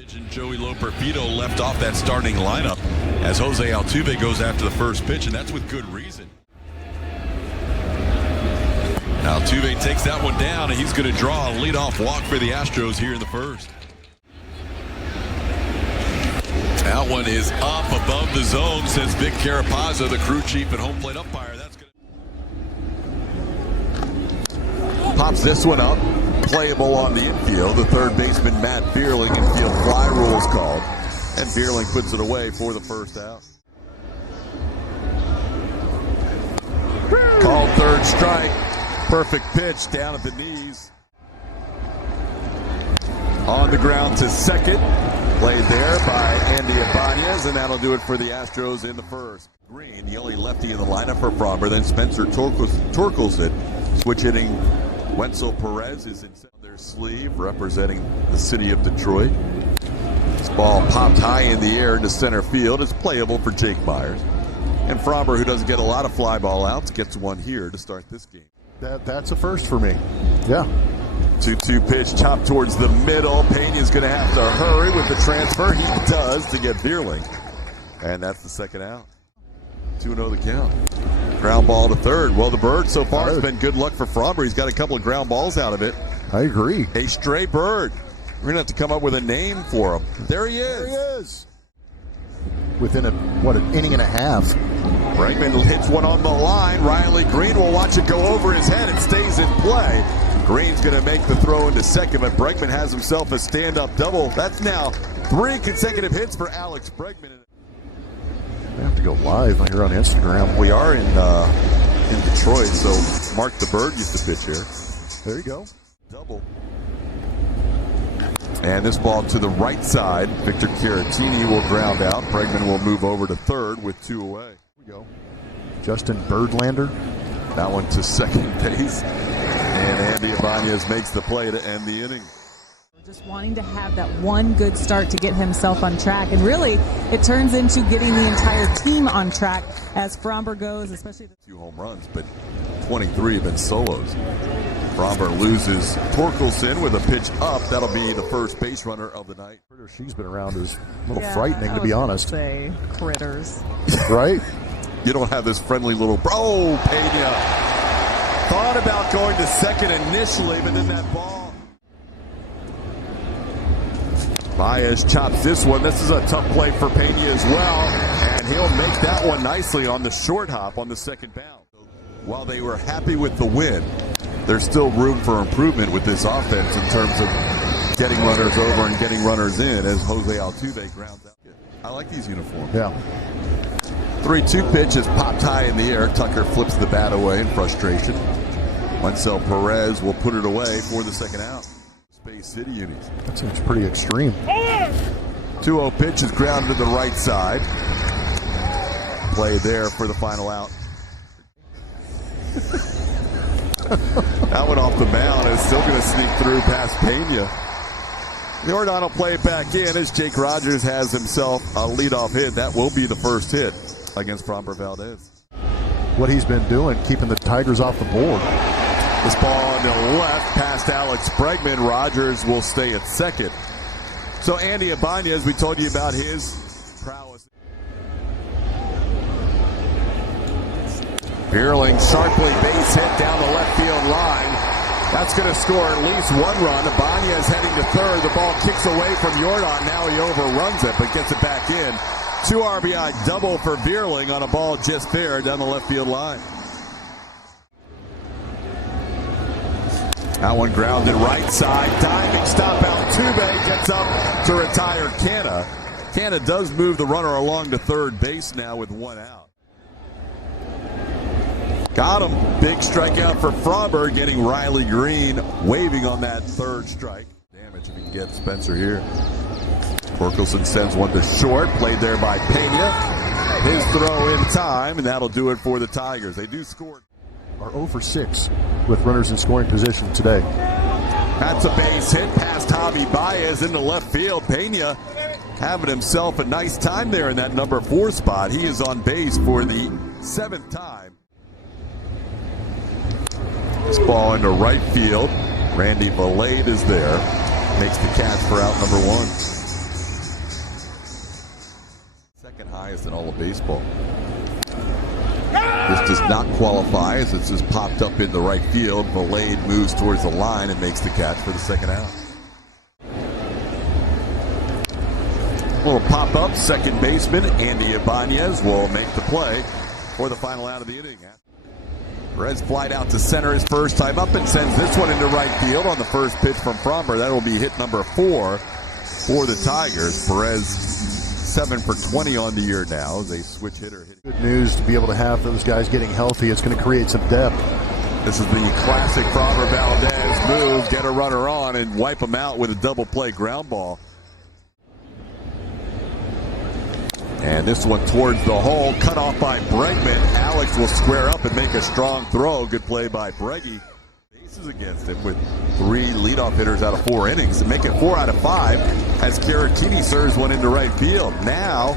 And Joey Loperfido left off that starting lineup as Jose Altuve goes after the first pitch, and that's with good reason. Altuve takes that one down, and he's going to draw a leadoff walk for the Astros here in the first. That one is up above the zone, says Vic Carapazzo, the crew chief and home plate umpire. That's good. Pops this one up. Playable on the infield. The third baseman, Matt Vierling, infield fly rules called. And Vierling puts it away for the first out. Called third strike. Perfect pitch down at the knees. On the ground to second. Played there by Andy Ibanez, and that'll do it for the Astros in the first. Green, the only lefty in the lineup for Fromber. Then Spencer Torkelson, switch hitting. Wenzel Perez is in their sleeve, representing the city of Detroit. This ball popped high in the air into center field. It's playable for Jake Myers. And Fromber, who doesn't get a lot of fly ball outs, gets one here to start this game. That's a first for me. Yeah. 2-2 pitch, chopped towards the middle. Pena's going to have to hurry with the transfer. He does to get Vierling. And that's the second out. 2-0 the count. Ground ball to third. Well, the bird so far has been good luck for Fromber. He's got a couple of ground balls out of it. I agree. A stray bird. We're going to have to come up with a name for him. There he is. There he is. Within an inning and a half. Bregman hits one on the line. Riley Green will watch it go over his head. It stays in play. Green's going to make the throw into second, but Bregman has himself a stand-up double. That's now 3 consecutive hits for Alex Bregman. We have to go live here on Instagram. We are in Detroit, so Mark the Bird used to pitch here. There you go. Double. And this ball to the right side. Victor Caratini will ground out. Bregman will move over to third with 2 away. Here we go. Justin Birdlander. That one to second base. And Andy Ibanez makes the play to end the inning. Just wanting to have that one good start to get himself on track. And really, it turns into getting the entire team on track as Fromber goes, especially the 2 home runs, but 23 have been solos. Fromber loses Torkelson with a pitch up. That'll be the first base runner of the night. She's been around is a little frightening, to be honest. Say critters. Right? You don't have this friendly little... Oh, Pena. Thought about going to second initially, but then that ball... Baez chops this one. This is a tough play for Pena as well, and he'll make that one nicely on the short hop on the second bound. While they were happy with the win, there's still room for improvement with this offense in terms of getting runners over and getting runners in as Jose Altuve grounds out. I like these uniforms. Yeah. 3-2 pitch is popped high in the air. Tucker flips the bat away in frustration. Wenzel Perez will put it away for the second out. Space City unis. That seems pretty extreme. 2-0 pitch is grounded to the right side. Play there for the final out. That one off the mound is still going to sneak through past Pena. Jordan will play it back in as Jake Rogers has himself a leadoff hit. That will be the first hit against Fromber Valdez. What he's been doing, keeping the Tigers off the board. This ball on the left past Alex Bregman. Rogers will stay at second. So Andy Ibanez, we told you about his prowess. Vierling sharply base hit down the left field line. That's going to score at least 1 run. Ibanez heading to third. The ball kicks away from Jordan. Now he overruns it, but gets it back in. 2 RBI double for Vierling on a ball just fair down the left field line. That one grounded right side. Diving stop. Altuve gets up to retire Canna. Canna does move the runner along to third base now with 1 out. Got him. Big strikeout for Fromber, getting Riley Green waving on that third strike. Damage if he can get Spencer here. Torkelson sends one to short. Played there by Pena. His throw in time, and that'll do it for the Tigers. They do score. Are 0 for 6 with runners in scoring position today. That's a base hit past Javi Baez into left field. Pena having himself a nice time there in that number 4 spot. He is on base for the 7th time. This ball into right field. Randy Valade is there. Makes the catch for out number 1. highest in all of baseball. This does not qualify as it's just popped up in the right field. Valade moves towards the line and makes the catch for the second out. Little pop-up, second baseman Andy Ibanez will make the play for the final out of the inning. Perez flied out to center his first time up and sends this one into right field on the first pitch from Fromber. That will be hit number 4 for the Tigers. Perez 7 for 20 on the year now as a switch hitter. Good news to be able to have those guys getting healthy. It's going to create some depth. This is the classic Fromber Valdez move. Get a runner on and wipe him out with a double play ground ball. And this one towards the hole, cut off by Bregman. Alex will square up and make a strong throw. Good play by Breggy. Bases against him with 3 leadoff hitters out of 4 innings. And make it 4 out of 5 as Caratini serves one into right field. Now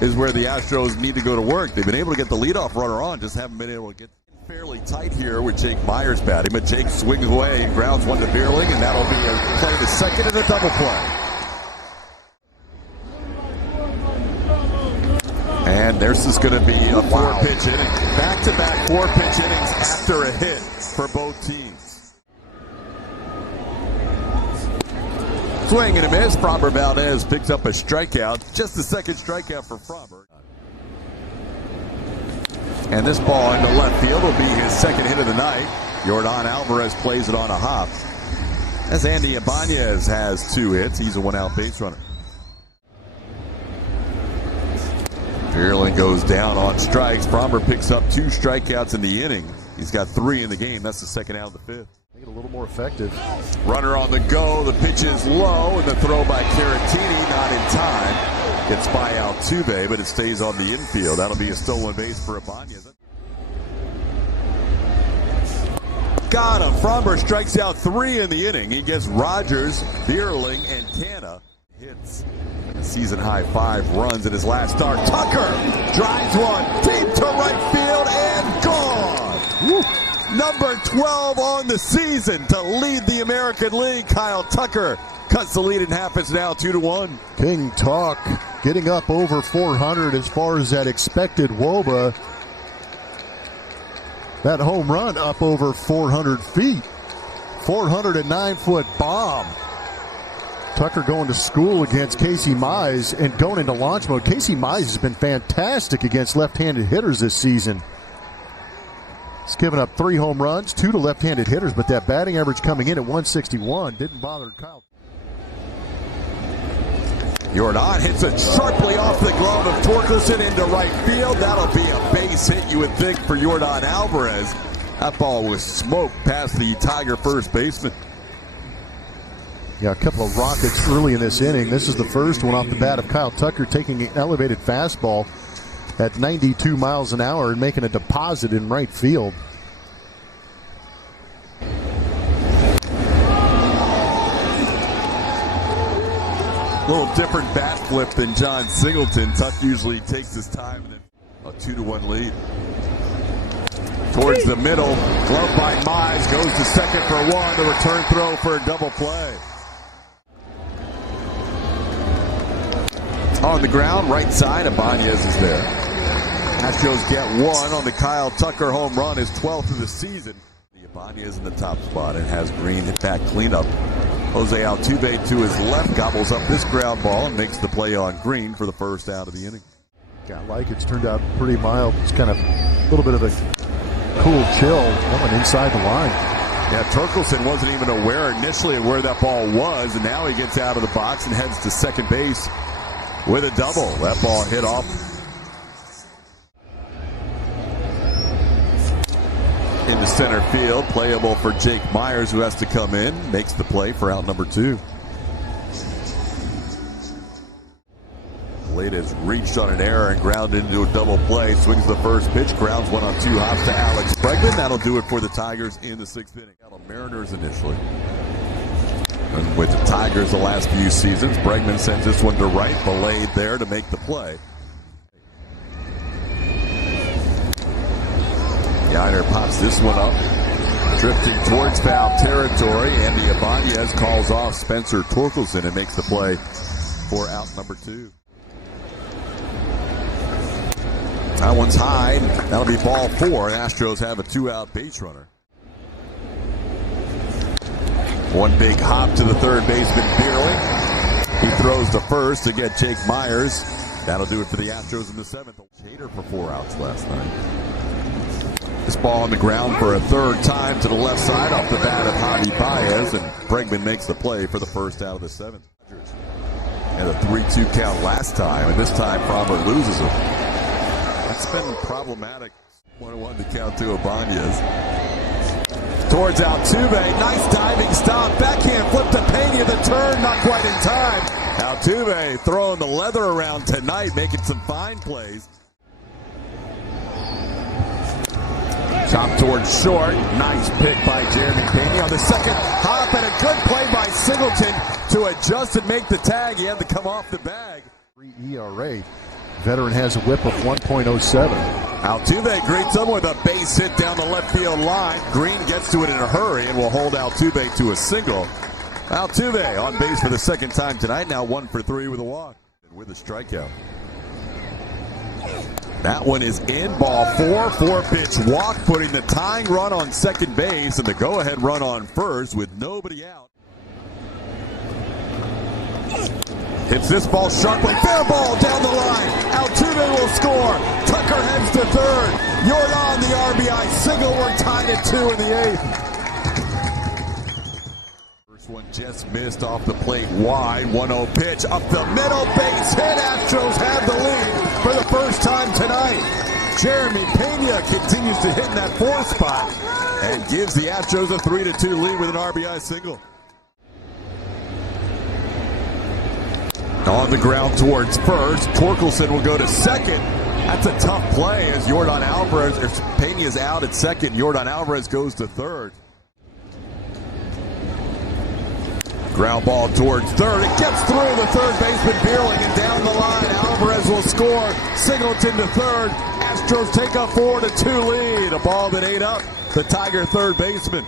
is where the Astros need to go to work. They've been able to get the leadoff runner on, just haven't been able to get fairly tight here with Jake Myers batting. But Jake swings away and grounds one to Beerling, and that'll be a play to second and a double play. And this is going to be a 4-pitch inning. Back-to-back 4-pitch innings after a hit for both teams. Swing and a miss. Fromber Valdez picks up a strikeout. Just the second strikeout for Fromber. And this ball into left field will be his second hit of the night. Yordan Alvarez plays it on a hop. As Andy Ibanez has 2 hits. He's a 1-out base runner. Beerling goes down on strikes. Fromber picks up 2 strikeouts in the inning. He's got 3 in the game. That's the second out of the 5th. Make it a little more effective. Runner on the go. The pitch is low, and the throw by Caratini not in time. Gets by Altuve, but it stays on the infield. That'll be a stolen base for Ibanez. Got him. Fromber strikes out 3 in the inning. He gets Rogers, Beerling, and Canna. Hits. A season-high 5 runs in his last start. Tucker drives one deep to right field and gone. Woo. Number 12 on the season to lead the American League. Kyle Tucker cuts the lead in half. It's now 2-1. King Talk getting up over 400 as far as that expected WOBA. That home run up over 400 feet. 409-foot bomb. Tucker going to school against Casey Mize and going into launch mode. Casey Mize has been fantastic against left-handed hitters this season. He's given up 3 home runs, 2 to left-handed hitters, but that batting average coming in at 161 didn't bother Kyle. Yordan hits it sharply off the glove of Torkelson into right field. That'll be a base hit, you would think, for Yordan Alvarez. That ball was smoked past the Tiger first baseman. Yeah, a couple of rockets early in this inning. This is the first one off the bat of Kyle Tucker taking an elevated fastball at 92 miles an hour and making a deposit in right field. A little different bat flip than John Singleton. Tuck usually takes his time. A 2-1 lead. Towards the middle. Glove by Mize. Goes to second for 1. The return throw for a double play. On the ground, right side, Ibanez is there. Astros get 1 on the Kyle Tucker home run, his 12th of the season. The Ibanez in the top spot and has Green hit that cleanup. Jose Altuve to his left gobbles up this ground ball and makes the play on Green for the first out of the inning. Yeah, like it's turned out pretty mild. It's kind of a little bit of a cool chill coming inside the line. Yeah, Torkelson wasn't even aware initially of where that ball was, and now he gets out of the box and heads to second base with a double. That ball hit off. Into center field, playable for Jake Myers, who has to come in, makes the play for out number 2. Blade has reached on an error and grounded into a double play. Swings the first pitch, grounds one on 2 hops to Alex Bregman. That'll do it for the Tigers in the 6th inning. Mariners initially. And with the Tigers the last few seasons, Bregman sends this one to right. Blade there to make the play. Yiner pops this one up, drifting towards foul territory. Andy Ibanez calls off Spencer Torkelson and makes the play for out number 2. That one's high. That'll be ball 4. Astros have a 2-out base runner. One big hop to the third baseman, Bierling. He throws to first to get Jake Myers. That'll do it for the Astros in the 7th. Hader for 4 outs last night. This ball on the ground for a third time to the left side off the bat of Javi Baez, and Bregman makes the play for the first out of the 7th. And a 3-2 count last time, and this time Fromber loses him. That's been problematic. 1-1 to count to Ibanez. Towards Altuve, nice diving stop, backhand flip to Pena, the turn not quite in time. Altuve throwing the leather around tonight, making some fine plays. Chop towards short, nice pick by Jeremy Pena on the second hop, and a good play by Singleton to adjust and make the tag. He had to come off the bag. ERA. Veteran has a whip of 1.07. Altuve greets him with a base hit down the left field line. Green gets to it in a hurry and will hold Altuve to a single. Altuve on base for the second time tonight, now 1 for 3 with a walk and with a strikeout. That one is in, ball 4, 4-pitch walk, putting the tying run on second base and the go-ahead run on first with nobody out. Hits this ball sharply, fair ball down the line. Altuve will score. Tucker heads to third. Jordan the RBI single. We're tied at 2 in the 8th. First one just missed off the plate wide. 1-0 pitch up the middle, base hit. Astros have the lead for the first time tonight. Jeremy Pena continues to hit in that 4th spot and gives the Astros a 3-2 lead with an RBI single. On the ground towards first. Torkelson will go to second. That's a tough play as Jordan Alvarez, Pena is out at second. Jordan Alvarez goes to third. Ground ball towards third. It gets through the third baseman Bierling and down the line. Alvarez will score. Singleton to third. Astros take a 4-2 lead. A ball that ate up the Tiger third baseman.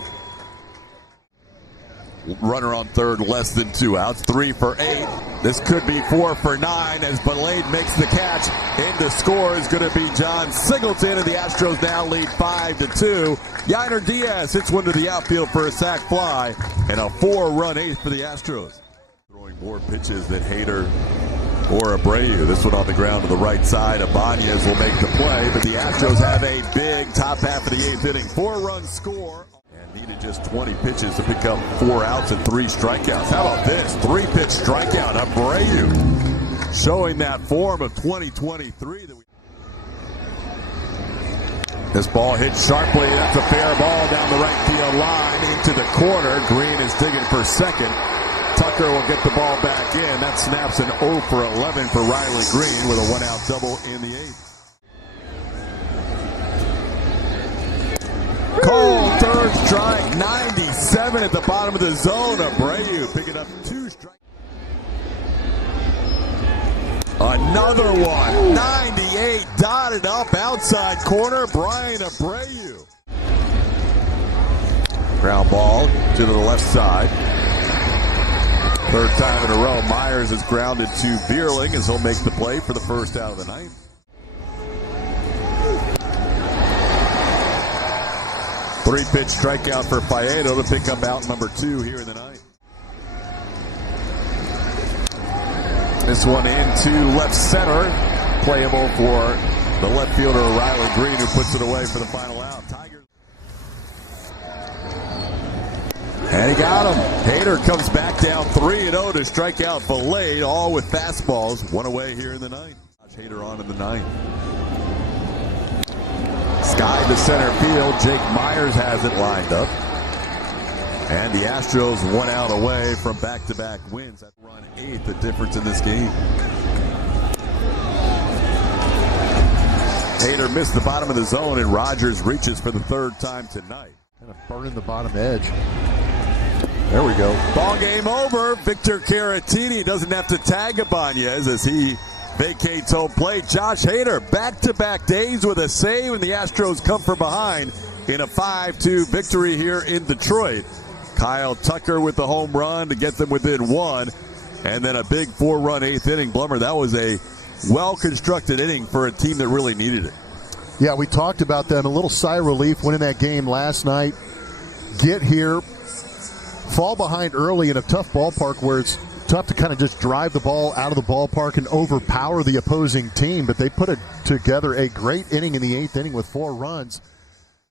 Runner on third, less than 2 outs. 3 for 8. This could be 4 for 9 as Belade makes the catch. In to score is going to be John Singleton, and the Astros now lead 5-2. Yainer Diaz hits one to the outfield for a sac fly, and a 4-run 8th for the Astros. Throwing more pitches than Hader or Abreu. This one on the ground to the right side. Ibanez will make the play, but the Astros have a big top half of the 8th inning. 4-run score. Needed just 20 pitches to pick up 4 outs and 3 strikeouts. How about this? 3-pitch strikeout. Abreu showing that form of 2023. This ball hit sharply. That's a fair ball down the right field line into the corner. Green is digging for second. Tucker will get the ball back in. That snaps an 0 for 11 for Riley Green with a 1-out double in the 8th. Cole, third strike, 97 at the bottom of the zone. Abreu picking up 2 strikes. Another one, 98, dotted up outside corner, Brian Abreu. Ground ball to the left side. Third time in a row, Myers is grounded to Bierling as he'll make the play for the first out of the ninth. Three-pitch strikeout for Faedo to pick up out number 2 here in the ninth. This one into left center. Playable for the left fielder Riley Green, who puts it away for the final out. Tigers. And he got him. Hader comes back down 3-0 to strike out Belade, all with fastballs. One away here in the ninth. Hader on in the ninth. Sky to center field. Jake Myers has it lined up. And the Astros 1 out away from back-to-back wins. That run 8th, the difference in this game. Hader missed the bottom of the zone, and Rogers reaches for the 3rd time tonight. Kind of burning the bottom edge. There we go. Ball game over. Victor Caratini doesn't have to tag Ibanez as he vacates home plate. Josh Hader, back-to-back days with a save, and the Astros come from behind in a 5-2 victory here in Detroit. Kyle Tucker with the home run to get them within 1, and then a big 4-run 8th inning. Blummer, that was a well-constructed inning for a team that really needed it. Yeah, we talked about them. A little sigh of relief winning that game last night. Get here, fall behind early in a tough ballpark where it's tough to kind of just drive the ball out of the ballpark and overpower the opposing team. But they put together a great inning in the 8th inning with 4 runs.